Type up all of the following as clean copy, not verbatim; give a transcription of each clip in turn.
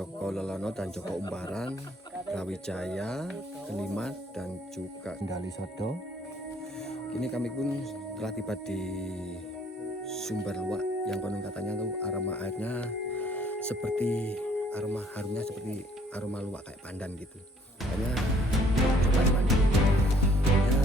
Joko Lelono dan Joko Umbaran, Brawijaya, Kelimat, dan juga Kendali Sodo. Kini kami pun telah tiba di Sumber Luwak yang konon katanya tuh aroma airnya seperti aroma harumnya seperti aroma luwak kayak pandan gitu. Makanya coba mandi. Ya,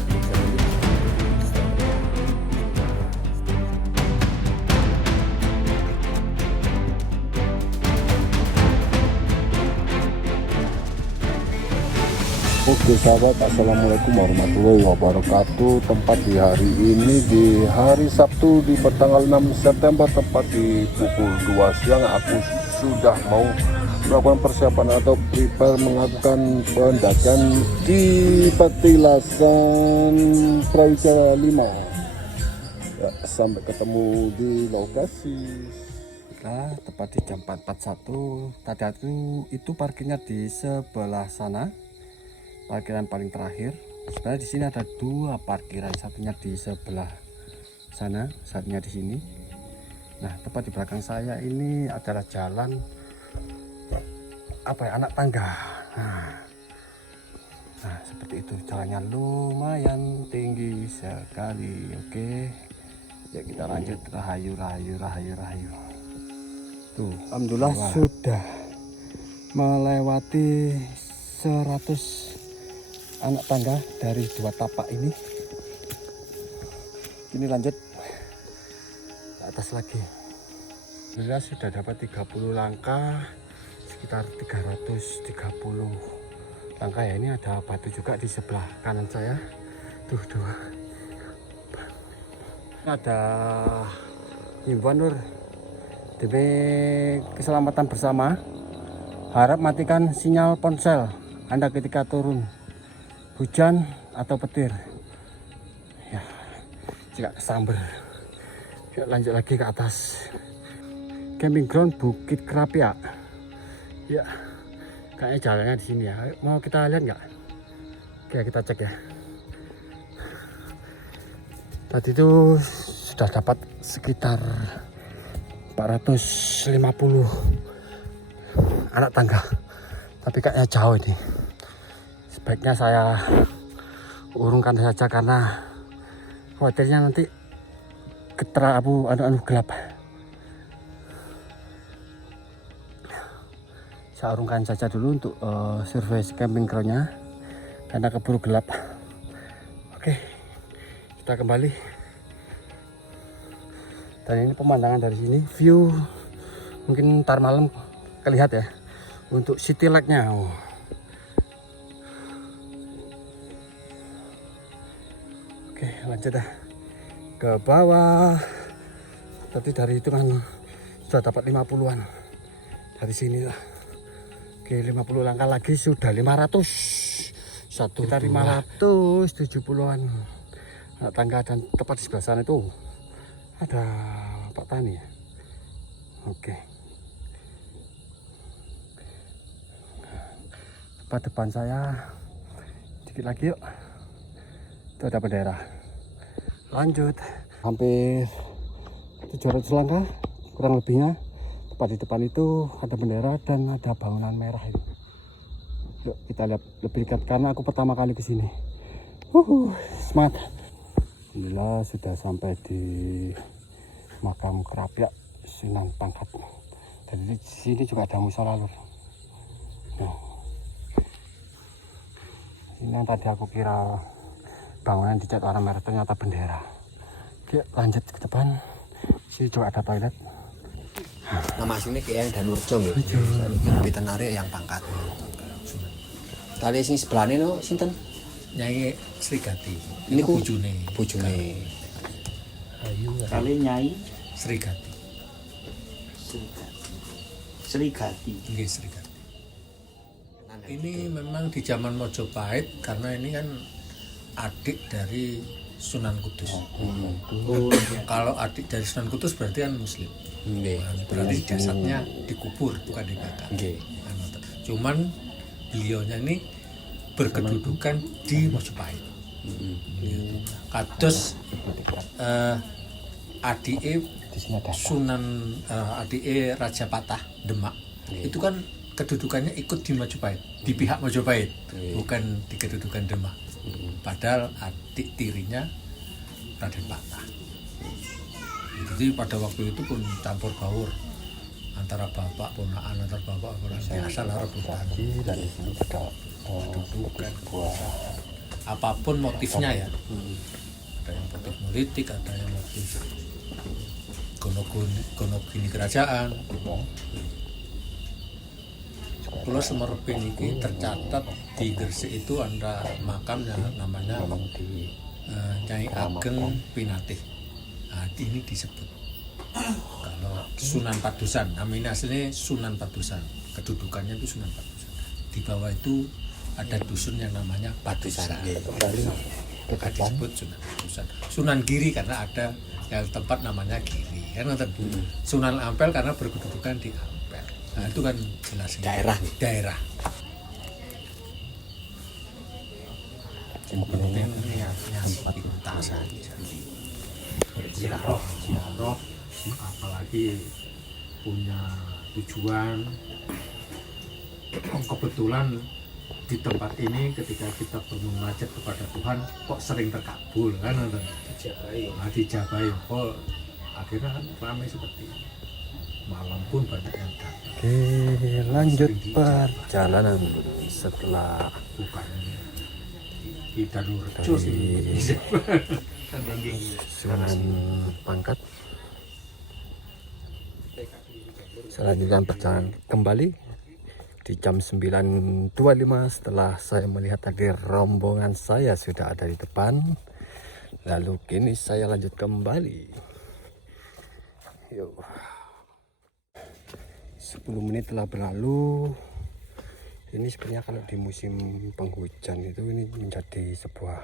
Oke sahabat, assalamualaikum warahmatullahi wabarakatuh. Tempat di hari ini di hari Sabtu di pertanggal 6 September tepat di pukul 2 siang aku sudah mau melakukan persiapan atau prepare melakukan pendakian di Petilasan Brawijaya 5 ya, sampai ketemu di lokasi. Nah, tepat di jam 4.41 tadi itu parkirnya di sebelah sana, parkiran paling terakhir. Sebenarnya di sini ada dua parkiran, satunya di sebelah sana, satunya di sini. Nah, tepat di belakang saya ini adalah jalan anak tangga. Nah, seperti itu, jalannya lumayan tinggi sekali. Oke, ya kita lanjut. Rahayu. Tuh, alhamdulillah sudah melewati 100 anak tangga dari dua tapak ini. Ini lanjut ke atas lagi. Alhamdulillah sudah dapat 30 langkah, sekitar 330 langkah ya. Ini ada batu juga di sebelah kanan saya. Tuh. Ini ada himbauan Nur, demi keselamatan bersama, harap matikan sinyal ponsel Anda ketika turun hujan atau petir ya, jika kesamber. Yuk lanjut lagi ke atas. Camping ground Bukit Krapia ya, kayaknya jalannya di sini ya. Mau kita lihat nggak? Oke, kita cek ya. Tadi itu sudah dapat sekitar 450 anak tangga, tapi kayaknya jauh ini. Sebaiknya saya urungkan saja karena khawatirnya nanti anu gelap. Saya urungkan saja dulu untuk survei camping groundnya karena keburu gelap. Oke, kita kembali. Dan ini pemandangan dari sini, view mungkin ntar malam kelihatan ya untuk city light-nya. Oke, lanjut dah ke bawah. Tadi dari itu kan sudah dapat 50-an dari sini lah. Oke, 50 langkah lagi sudah 500. Kita 570-an anak tangga, dan tepat di sebelah sana itu ada Pak Tani ya. Oke, tepat depan saya, dikit lagi yuk. Itu ada bendera. Lanjut, hampir 700 langkah kurang lebihnya. Tepat di depan itu ada bendera dan ada bangunan merah ini. Yuk kita lihat lebih dekat karena aku pertama kali kesini. Semangat. Alhamdulillah sudah sampai di makam Krapia Sunan Pangkat. Dan di sini juga ada musola Lur. Nah, ini yang tadi aku kira bangunan dicat warna merah, ternyata bendera. Oke, lanjut ke depan. Sini juga ada toilet. Nama aslinya kayak yang Danurjo ya. Lebih tenarik yang Pangkat. Tadi sini sebelahnya no sinten? Nyai Srigati. Ini ku bojone. Ayu. Kali Nyai Srigati. Srigati. Nggih, Srigati. Ini memang di zaman Mojopahit karena ini kan adik dari Sunan Kudus. Kalau adik dari Sunan Kudus berarti kan Muslim. Berarti jasadnya dikubur bukan dibakar. Cuman beliaunya ini berkedudukan di Mojopahit. Kados adike Sunan adike Raja Patah Demak itu kan kedudukannya ikut di Majapahit, di pihak Majapahit, bukan di kedudukan Demak. Padahal adik tirinya Raden Patah. Jadi pada waktu itu pun campur baur antara bapak ponakan, antar bapak ponakan, biasa lah rebutan. Dan itu juga Kedudukan, apapun motifnya ya. Ada yang motif politik, ada yang motif gono-gini kerajaan. Pulau Semerbin ini tercatat di Gresik itu ada makamnya namanya Nyai Ageng Pinatih. Nah, ini disebut kalau Sunan Padusan. Namanya aslinya Sunan Padusan. Kedudukannya itu Sunan Padusan. Di bawah itu ada dusun yang namanya Padusan. Maka disebut Sunan Padusan. Sunan Giri karena ada yang tempat namanya Giri. Kan Sunan Ampel karena berkedudukan di Ampel. Nah, itu kan jelas Daerah. daerah. Kemudian niatnya kita saja. Ziarah, apalagi punya tujuan. Kebetulan di tempat ini ketika kita bermunajat kepada Tuhan kok sering terkabul kan? Dijabai. Oh, akhirnya kan ramai seperti ini. Malam pun banyak yang datang. Oke, lanjut perjalanan setelah Bukan di Danurjo sih. Sunan Pangkat. Selanjutnya perjalanan kembali di jam 9.25 setelah saya melihat tadi rombongan saya sudah ada di depan. Lalu kini saya lanjut kembali. Yuk. 10 menit telah berlalu. Ini sebenarnya kalau di musim penghujan itu ini menjadi sebuah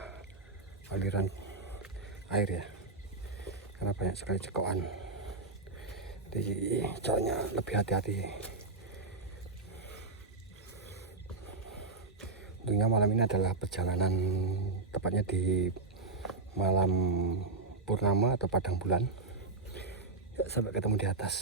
aliran air ya, karena banyak sekali cekokan. Jadi caranya lebih hati-hati. Tentunya malam ini adalah perjalanan tepatnya di malam purnama atau padang bulan. Ya, sampai ketemu di atas.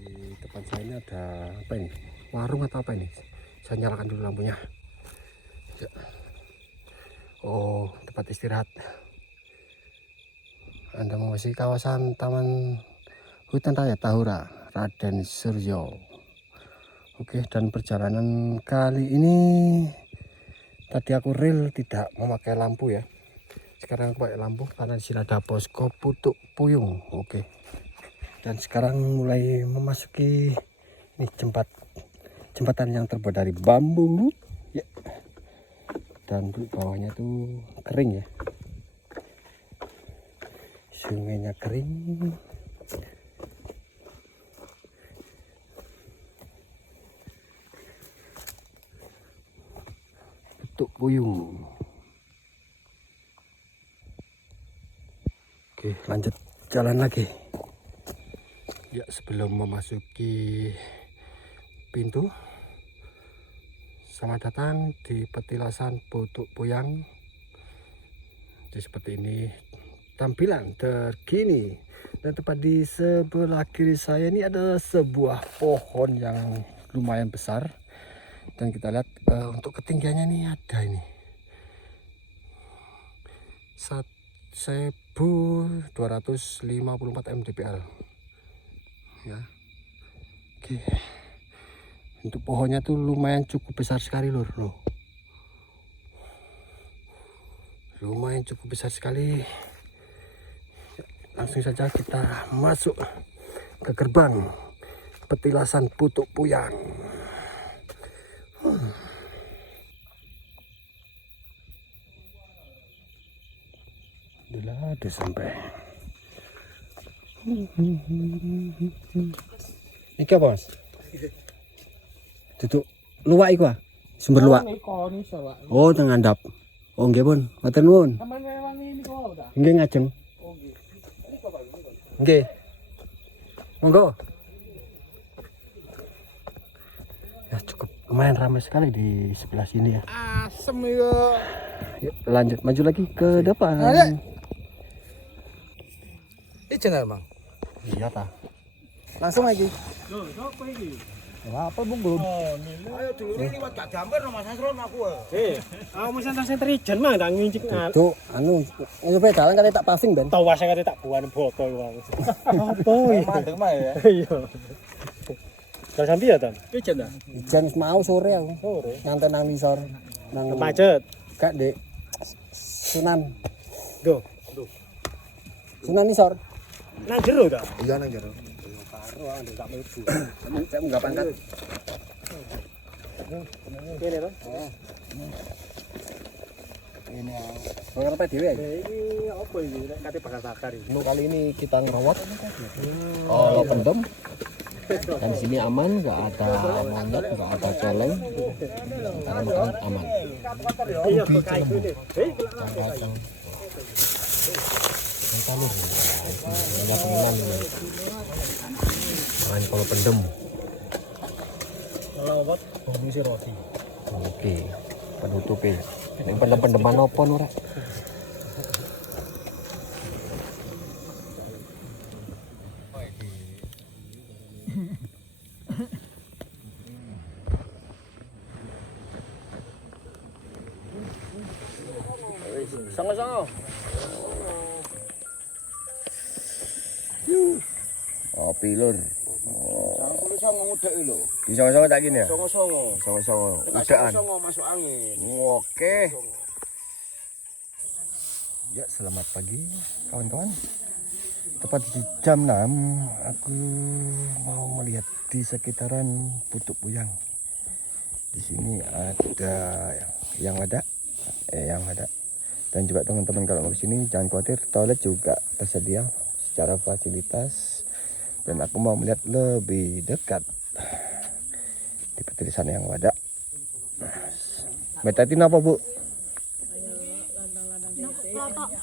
Di depan saya ini ada apa ini? Warung atau apa ini? Saya nyalakan dulu lampunya. Ya. Oh, tempat istirahat. Anda memasuki kawasan Taman Hutan Raya Tahura Raden Suryo. Oke, dan perjalanan kali ini tadi aku rel tidak memakai lampu ya. Sekarang aku pakai lampu karena di sini ada posko Putuk Puyung. Oke. Dan sekarang mulai memasuki ini jembatan yang terbuat dari bambu. Ya. Dan bawahnya itu kering ya. Sungainya kering. Putuk Puyung. Oke, lanjut jalan lagi. Ya, sebelum memasuki pintu, selamat datang di petilasan Putuk Puyang. Jadi seperti ini tampilan terkini, dan tepat di sebelah kiri saya ini ada sebuah pohon yang lumayan besar, dan kita lihat untuk ketinggiannya ini ada ini 1254 mdpl ya. Oke, untuk pohonnya tuh lumayan cukup besar sekali loh. Lumayan cukup besar sekali. Langsung saja kita masuk ke gerbang petilasan Putuk Puyang. Udah sampai. Iki apa, Mas? Duduk luwak iku ah. Sumber luwak. Oh, teng ngandhap. Oh, nggih, Pun. Matur nuwun. Nggih, ngajeng. Nggih. Monggo. Ya, cukup lumayan ramai sekali di sebelah sini ya. Asem ya. Yuk, lanjut maju lagi ke depan. Ijen emang. Iya ta. Langsung lagi. Apa bung belum? Ayo dulu ini liwat gak gambar no Mas Asron aku. Aku senter ijen mah tak ngincik Cuk, anu nyoba dalan kate tak passing ben. tawas kate tak buan foto iku. Apa iki? Mandeng mah ya. Iya. Kalau sampai ya, Tan? Ijen ta? Ijen mau sore aku. Sore. Ngantor nang nisor. Nang Macet. gak Dek. Sunan. Go. Sunan nisor. Nang jero ta? Iya nang jero. Karo aku tak mlebu. Saya enggak pangkat. Kene to? Ini apa dhewe ya? Iki apa iki? Nek kate bakar-bakar iki. Kali ini kita ngerawat lo pendem. Dan di sini aman, nggak ada monyet, nggak ada celeng, karena makan aman. Iya kok kayak gini. Ada pengenan ini. Main kalau pendem. Kalau obat bonus roti. Oke, penutupnya. Yang pendem-pendeman apa ora? Songo-songo. Api lur. Songo-songo tak gini ya? Songo-songo. Udaan. Masuk angin. Oke. Ya, selamat pagi kawan-kawan. Tepat di jam 6 aku mau melihat di sekitaran Putuk Puyang. Di sini ada yang ada. Dan juga teman-teman kalau mau ke sini jangan khawatir, toilet juga tersedia secara fasilitas. Dan aku mau melihat lebih dekat di petilisan yang ada. Metatin apa bu?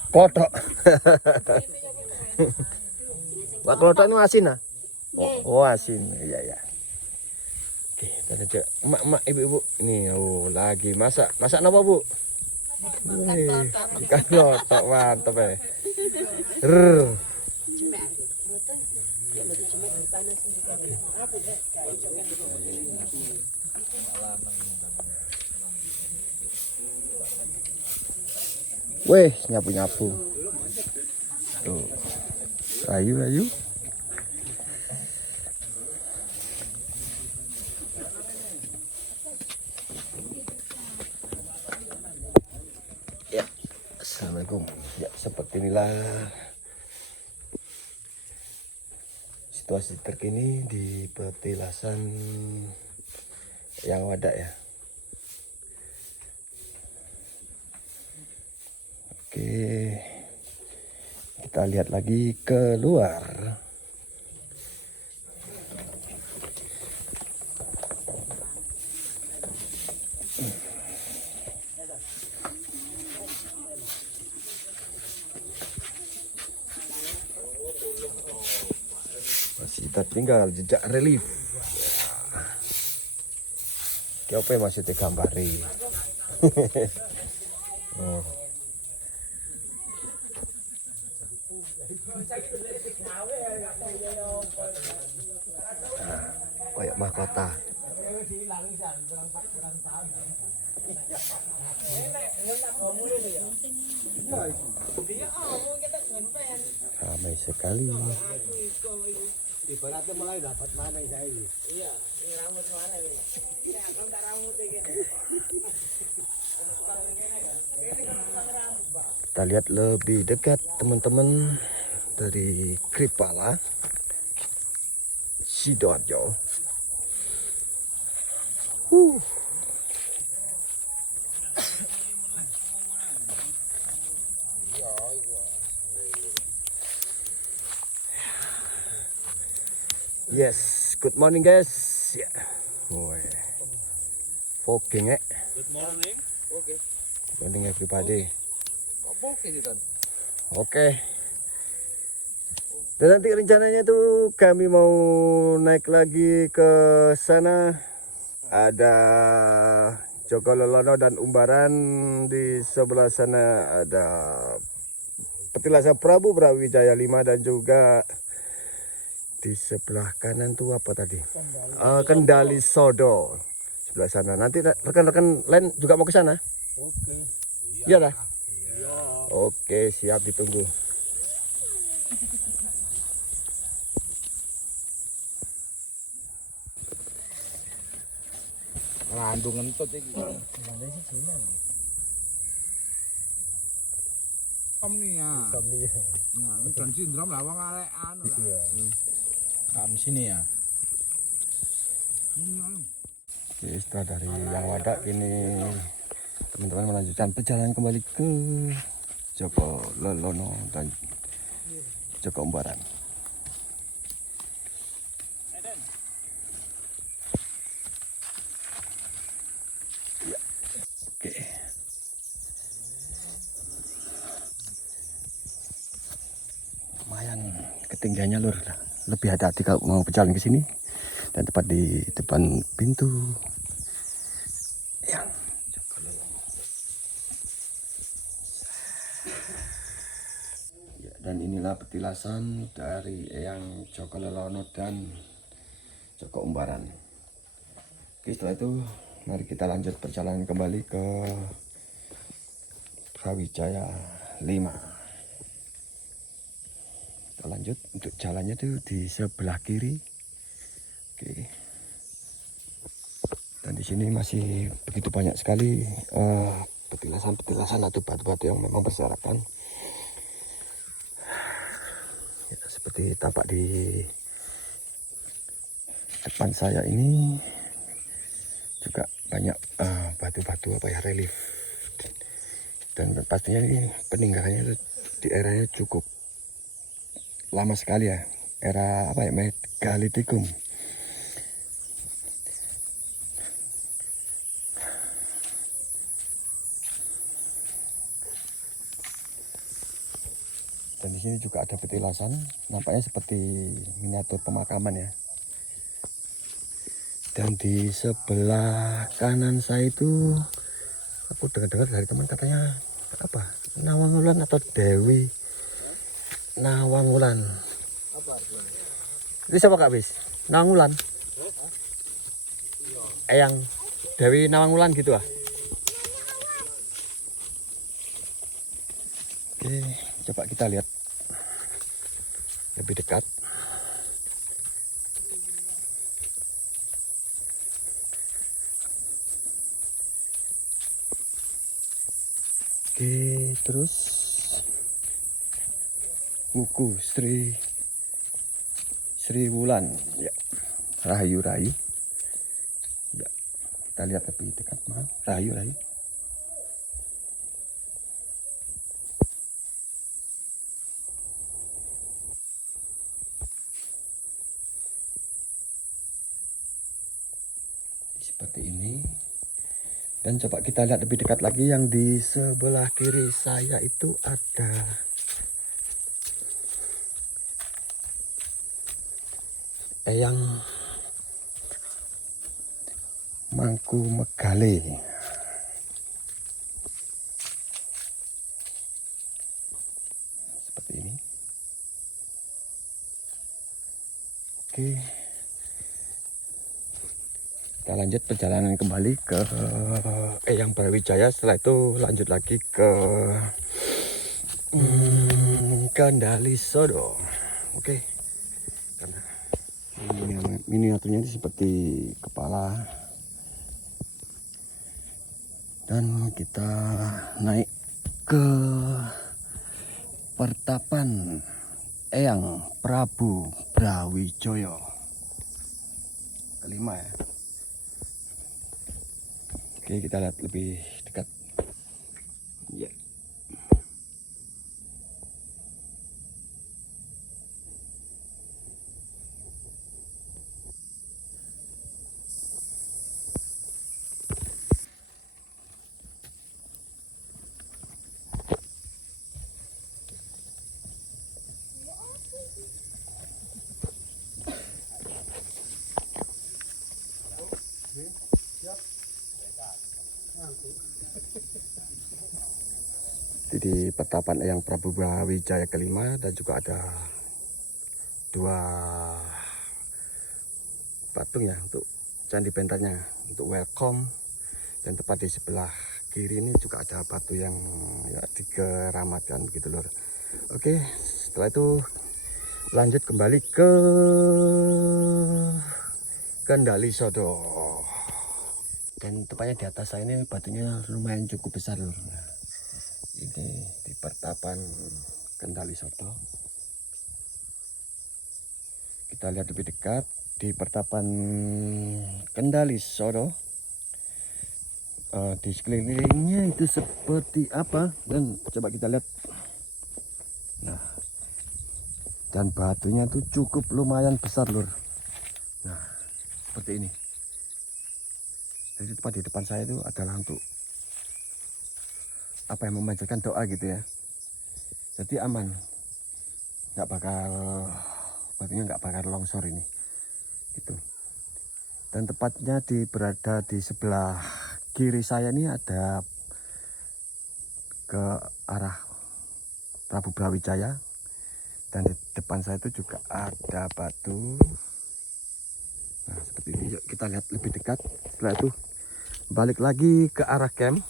Klotok. Wah klotok itu asin ah? Oh asin, iya ya. Oke, kita cek. Emak, ibu-ibu, ini lagi masak. Masak apa bu? Ikan klotok, mantap ya. Weh, nyapu-nyapu. Tuh. Ayu. Ya, assalamualaikum. Ya, seperti inilah situasi terkini di petilasan yang wadah ya. Oke, kita lihat lagi keluar. Masih tertinggal jejak relief. Apa yang masih digambari? Oh. Kayak mahkota. Ramai sekali. Ibaratnya mulai dapat mana saya ini. Iya, rambut mana ini? Kita lihat lebih dekat teman-teman dari Kripala Sidoarjo. Yes, good morning guys. Ya. Fogging Good morning. Oke. Good morning everybody. Oke. Dan nanti rencananya tuh kami mau naik lagi ke sana. Ada Jogololono dan Umbaran, di sebelah sana ada petilasan Prabu Brawijaya 5 dan juga di sebelah kanan tuh apa tadi? Kendali Sodo sebelah sana. Nanti rekan-rekan lain juga mau ke sana? Oke. Iya dah. Oke, siap, ditunggu. Landung ngentut iki. Insomnia. Nah, ini Down syndrome lah wong arek anu lah. Kamu sini ya. Oke, setelah dari yang wadak ini teman-teman melanjutkan perjalanan kembali ke Joko Lelono dan Joko Umbaran. Ya. Oke. Lumayan ketinggiannya lur, lebih hati-hati kalau mau berjalan ke sini, dan tepat di depan pintu yang Joko Lelono. Ya, dan inilah petilasan dari Eyang Joko Lelono dan Joko Umbaran. Oke, setelah itu mari kita lanjut perjalanan kembali ke Brawijaya 5. Kita lanjut, untuk jalannya tuh di sebelah kiri. Oke. Dan di sini masih begitu banyak sekali petilasan-petilasan atau batu-batu yang memang berserakan. Ya, seperti tampak di depan saya ini juga banyak batu-batu apa ya, relief. Dan pastinya ini peninggalannya itu di eranya cukup lama sekali ya, era apa ya, Megalitikum. Dan di sini juga ada petilasan, nampaknya seperti miniatur pemakaman ya. Dan di sebelah kanan saya itu aku dengar-dengar dari teman katanya apa, Nawangulan atau Dewi Nawangulan. Itu siapa Kak Bis? Nawangulan. Eyang Dewi Nawangulan gitu ah. Oke, coba kita lihat lebih dekat. Oke, terus buku Sri Wulan ya, Rahayu ya, kita lihat lebih dekat. Rahayu seperti ini. Dan coba kita lihat lebih dekat lagi, yang di sebelah kiri saya itu ada Eyang Mangkumegale. Seperti ini. Oke. Kita lanjut perjalanan kembali ke Eyang Brawijaya. Setelah itu lanjut lagi ke Kendali Sodo. Oke. Karena miniaturnya ini seperti kepala. Dan kita naik ke pertapan Eyang Prabu Brawijaya kelima ya. Oke, kita lihat lebih dekat. Ya. di Pertapan Eyang Prabu Brawijaya kelima, dan juga ada 2 patung ya untuk candi bentarnya, untuk welcome. Dan tepat di sebelah kiri ini juga ada batu yang ya dikeramatkan begitu lur. Oke, setelah itu lanjut kembali ke Kendali Sodo. Dan tepatnya di atas saya ini batunya lumayan cukup besar lur. Nah, ini di Pertapan Kendali Sodo. Kita lihat lebih dekat di Pertapan Kendali Sodo. Di sekelilingnya itu seperti apa, dan coba kita lihat. Nah, dan batunya itu cukup lumayan besar lur. Nah, seperti ini. Jadi tepat di depan saya itu adalah untuk apa yang memanjatkan doa gitu ya. Jadi aman, nggak bakal, batunya nggak bakal longsor ini gitu. Dan tepatnya berada di sebelah kiri saya ini ada ke arah Prabu Brawijaya, dan di depan saya itu juga ada batu. Nah, seperti ini. Yuk kita lihat lebih dekat. Setelah itu balik lagi ke arah camp.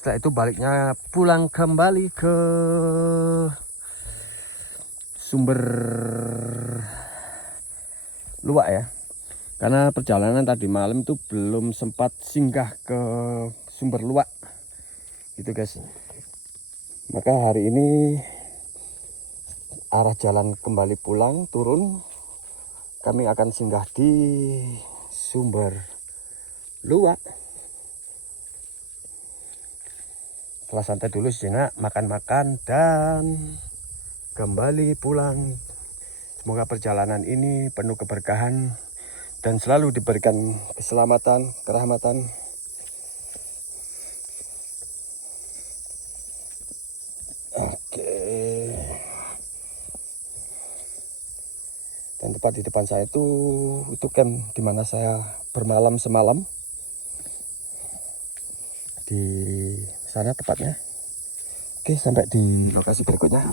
Setelah itu baliknya pulang kembali ke Sumber Luwak ya. Karena perjalanan tadi malam itu belum sempat singgah ke Sumber Luwak gitu guys. Maka hari ini arah jalan kembali pulang turun, kami akan singgah di Sumber Luwak. Setelah santai dulu sejenak, makan-makan, dan kembali pulang. Semoga perjalanan ini penuh keberkahan dan selalu diberikan keselamatan, kerahmatan. Oke. Dan tepat di depan saya itu camp di mana saya bermalam semalam. Di sana tepatnya. Oke, sampai di lokasi berikutnya.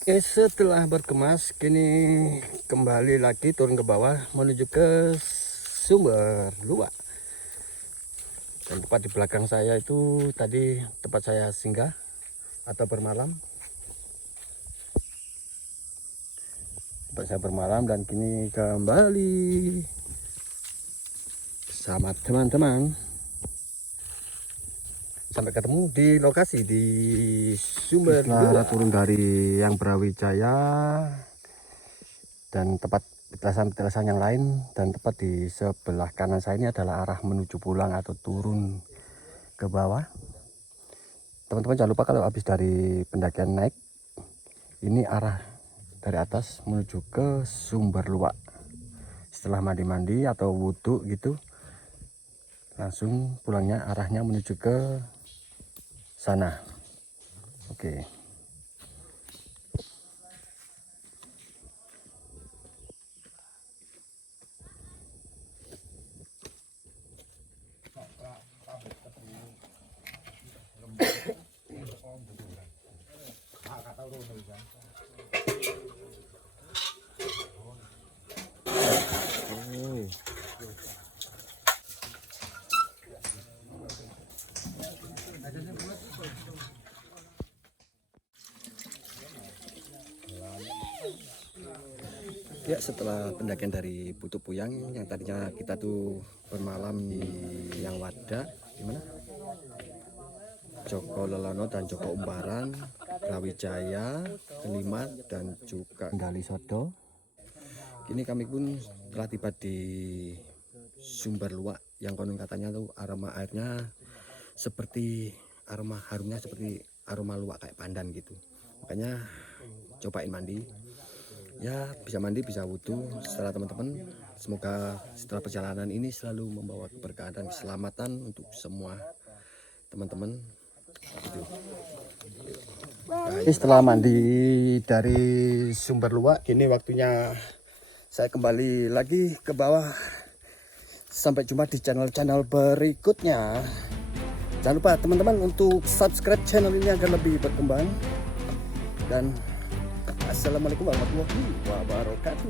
Oke, setelah berkemas, kini kembali lagi turun ke bawah menuju ke Sumber Luwak. Dan tepat di belakang saya itu tadi tempat saya singgah atau bermalam. Tempat saya bermalam, dan kini kembali bersama teman-teman. Sampai ketemu di lokasi di Sumber Luwak. Turun dari Eyang Brawijaya dan tepat petelasan-petelasan yang lain, dan tepat di sebelah kanan saya ini adalah arah menuju pulang atau turun ke bawah. Teman-teman jangan lupa kalau habis dari pendakian naik, ini arah dari atas menuju ke Sumber Luwak. Setelah mandi-mandi atau wudhu gitu, langsung pulangnya arahnya menuju ke sana. Oke. Ya, setelah pendakian dari Putu Puyang yang tadinya kita tuh bermalam di yang Wadah, di mana? Joko Lelono dan Joko Umbaran, Brawijaya, Kelima, dan juga Kendali Sodo. Kini kami pun telah tiba di Sumber Luwak yang konon katanya tuh aroma airnya seperti aroma harumnya seperti aroma luwak kayak pandan gitu. Makanya cobain mandi. Ya, bisa mandi, bisa wudhu setelah teman-teman. Semoga setelah perjalanan ini selalu membawa keberkahan dan keselamatan untuk semua teman-teman. Gitu. Setelah mandi dari Sumber Luwak, kini waktunya saya kembali lagi ke bawah. Sampai jumpa di channel-channel berikutnya. Jangan lupa teman-teman untuk subscribe channel ini agar lebih berkembang. Dan assalamualaikum warahmatullahi wabarakatuh.